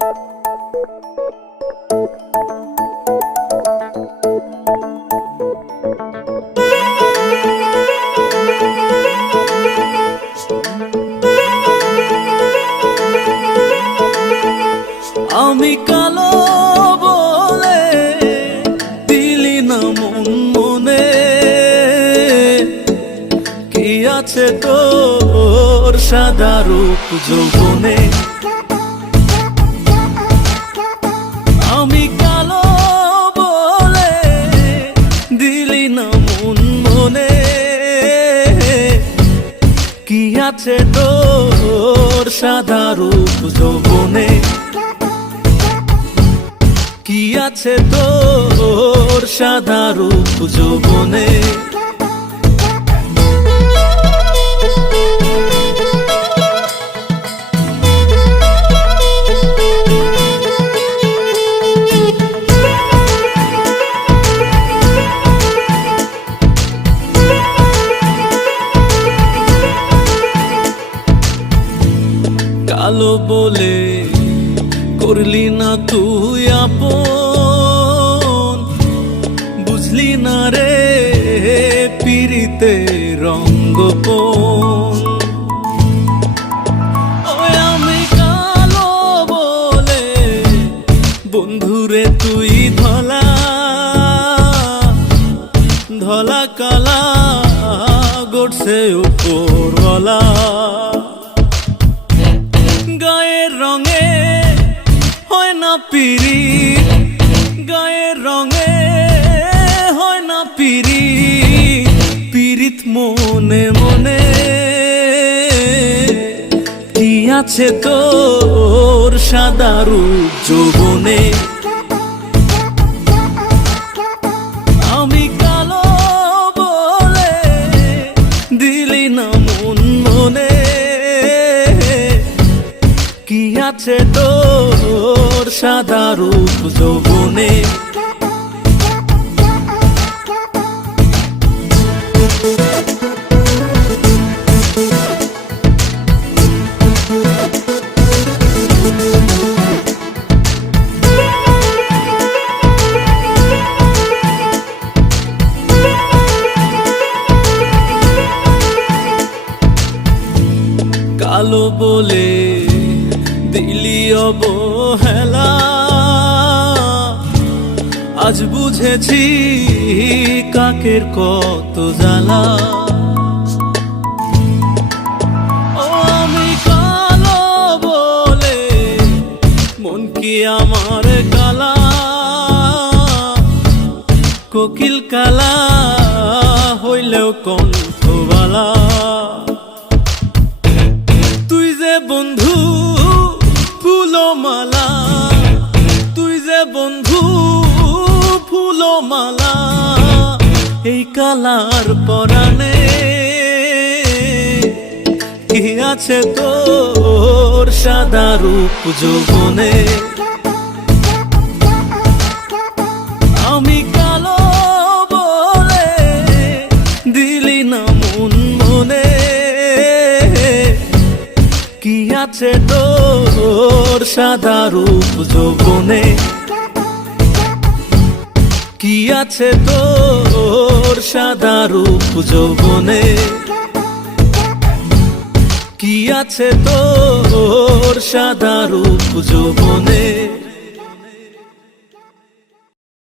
আমি কালো বলে দিলি না মন মনে, কি আছে তোর সাদা রূপ যৌবনে। আমি কালো বলে দিলি না মন মনে, কি আছে তোর সাদা রূপ যৌবনে, কি আছে তোর সাদা রূপ যৌবনে। কালো বলে করলি না তুই আপন, বুঝলি না রে পিরিতে রঙ্গপন। ওই আমি কালো বলে বন্ধুরে তুই ধলা ধলা কালা গড়ছে উপরওয়ালা। গায়ের রঙে হয় না পিরিত, গায়ের রঙে হয় না পিরিত, পিরিত মনে মনে। কি আছে তোর সাদা রূপ যৌবনে। আমি কালো বলে দিলি না মন মনে, কি আছে তোর সাদা রূপ যৌবনে। কালো বলে দিলি অবহেলা, আজ বুঝেছি কাকের কত জ্বালা। ও আমি কালো বলে মন কি আমার কালা, কোকিল কালা হইলেও কণ্ঠবালা। তুই যে বন্ধু ফুলমালা, তুই যে বন্ধু ফুলমালা, এই কালার পরাণে কি আছে তোর সাদা রূপ যৌবনে। আমি কালো বলে দিলি না মন মনে, কি আছে তোর সাদা রূপ যৌবনে, কি আছে তোর সাদা রূপ যৌবনে, কি আছে তোর সাদা রূপ যৌবনে।